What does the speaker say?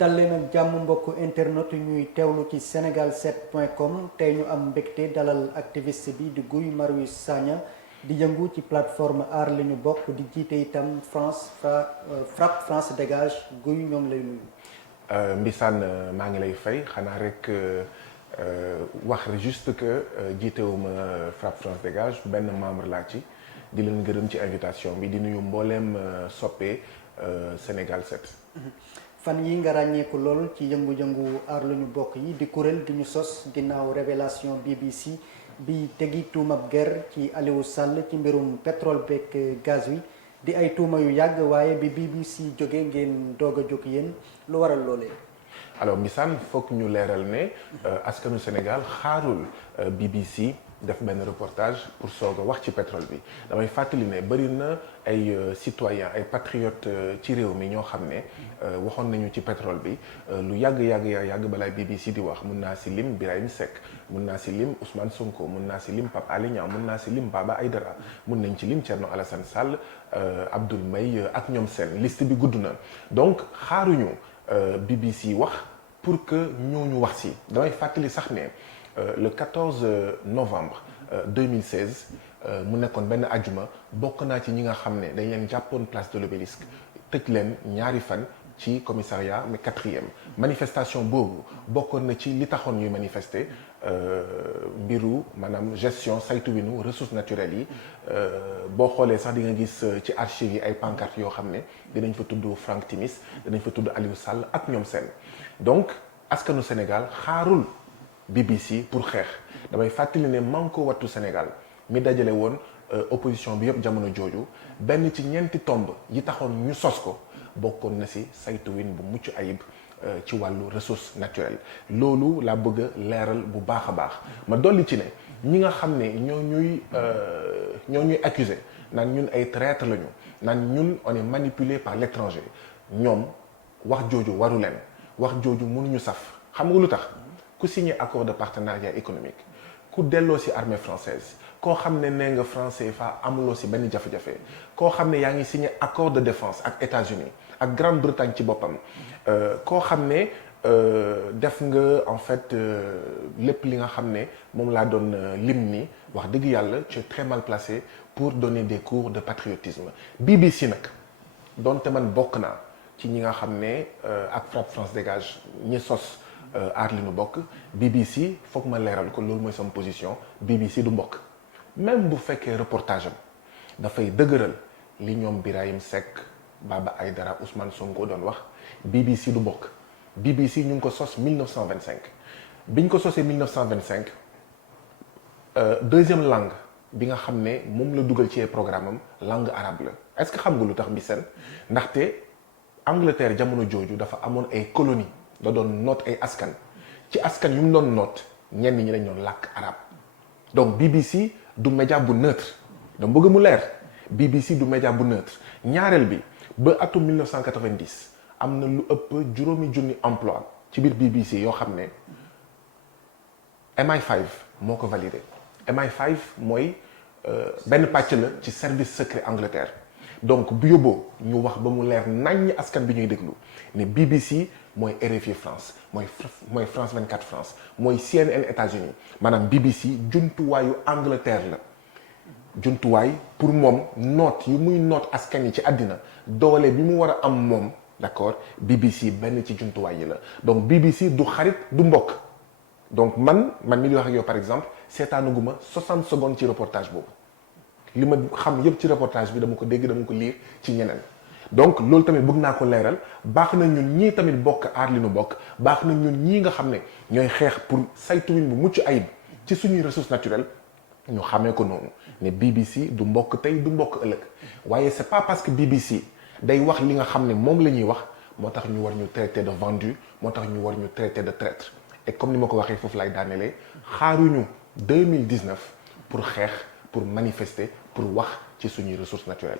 dal leen ak jàmm mbokk internet ñuy teewlu ci senegal7.com tey ñu am mbégte dalal activiste bi di Guy Marius Sagna di yëngu ci plateforme aar li ñu bokk di jiite itam FRAPP France dégage Guy ñoo ngi lay nuyu. Mbissane maa ngi lay fay xanaa rek wax juste que jiitewuma FRAPP France dégage benn membre laa ci di leen gërëm ci invitation bi di nuyu mbooleem soppe Sénégal 7. fan yi nga ràññeeku lool ci yëngu-yëngu aar lu ñu bokk yi di kuréel gi ñu sos ginnaaw révélation BBC bi tegi tuumab ger ci Aliou Sall ci mbirum pétrole beeg gaz wi di ay tuuma yu yàgg waaye bi BBC jóge ngeen doog a jóg yéen lu waral loolee. alors Mbissane foog ñu leeral ne askanu Sénégal xaarul BBC def benn reportage pour soog a wax ci pétrole bi damay fàttali ne bëri na ay citoyens ay patriotes ci réew mi ñoo xam ne waxoon nañu ci pétrole bi lu yàgg balaay BBC di wax mun naa si lim Birahim Seck mun naa si lim Ousmane Sonko mun naa si lim Pape Alé Niang mun naa si lim Baba Aïdara mun nañ ci lim Thierno Alassane Sall Abdoul Mbaye ak ñoom seen liste bi gudd na donc xaaruñu BBC wax pour que ñooñu wax si damay fàttali sax ne le 14 novembre 2016 mu nekkoon benn ajuma bokk naa ci ñi nga xam ne dañ leen jàppoon place de l'Obélisque tëj leen ñaari fan ci commissariat mais 4e manifestation boobu bokkoon na ci li taxoon ñuy manifester mbiru maanaam gestion saytu winu ressources naturelles yi boo xoolee sax di nga gis ci archives yi ay pancartes yoo xam ne dinañ fa tudd Franck Timis dinañ fa tudd Aliou Sall ak ñoom seen donc askanu Sénégal xaarul BBC pour xeex damay fàttali ne Manko Wattu Sénégal mi dajale woon opposition bi yëpp jamono jooju benn ci ñeenti tomb yi taxoon ñu sos ko bokkoon na si saytuwin bu mucc ayib ci wàllu ressource naturelle loolu laa bëgg a leeral bu baax a baax ma dolli ci ne ñi nga xam ne ñoo ñuy accusé naan ñun ay traître lañu naan ñun on est manipulé par l'étranger ñoom wax jooju waru leen wax jooju mënuñu saf xam nga lu tax ku signé accord de partenariat économique ku delloo ci armée française koo xam ne nee nga franc CFA amuloo ci benn jafe-jafe koo xam ne yaa ngi signé accord de défense ak États-Unis ak Grande-Bretagne ci boppam koo xam ne def nga en fait lépp li nga xam ne moom laa doon lim ni wax dëgg yàlla tu es très mal placé pour donner des cours de patriotisme BBC nag donte man bokk naa ci ñi nga xam ne ak FRAPP France dégage ñi sos aar li nu bokk BBC foog ma leeral ko loolu mooy sama position BBC du mbokk même bu fekkee reportage am dafay dëgëral li ñoom Birahim Seck Baba Aïdara Ousmane Sonko doon wax BBC du mbokk BBC ñu ngi ko sos 1925 biñ ko sosee 1925 deuxième langue bi nga xam ne moom la dugal ci programme am langue arabe la est-ce que xam nga lu tax Mbissane ndaxte Angleterre jamono jooju dafa amoon ay colonie da doon noot ay askan ci askan yu mu doon noot ñenn ñi lañ doon làkk arabe donc BBC du média bu neutre dama bëgg mu leer BBC du média bu neutre ñaareel bi ba atum 1990 am na lu ëpp juróomi junni emploi ci biir BBC yoo xam ne MI5 moo ko validé MI5 mooy benn pàcc la ci service secret Angleterre donc bu yóbboo ñu wax ba mu leer naññ askan bi ñuy déglu ne BBC mooy RFI France mooy France 24 France mooy CNN États-Unis maanaam BBC jumtuwaayu Angleterre la jumtuwaay pour moom noot yi muy noot askan yi ci àddina doole bi mu war a am moom d'accord BBC benn ci jumtuwaay yi la donc BBC du xarit du mbokk donc man mi di wax ak yow par exemple seetaanuguma 60 secondes ci reportage boobu li ma xam yëpp ci reportage bi dama ko dégg dama ko lire ci ñeneen donc loolu tamit bëgg naa ko leeral baax na ñun ñii tamit bokk aar li nu bokk baax na ñun ñii nga xam ne ñooy xeex pour saytuwin bu mucc ayib ci suñuy ressources naturelles ñu xamee ko noonu ne BBC du mbokk tey du mbokk ëllëg waaye c'est pas parce que BBC day wax li nga xam ne moom la ñuy wax moo tax ñu war ñu traiter de vendu moo tax ñu war ñu traiter de traître et comme ni ma ko waxee foofu lay daanelee xaaruñu 2019 pour xeex pour manifester pour wax ci suñuy ressources naturelles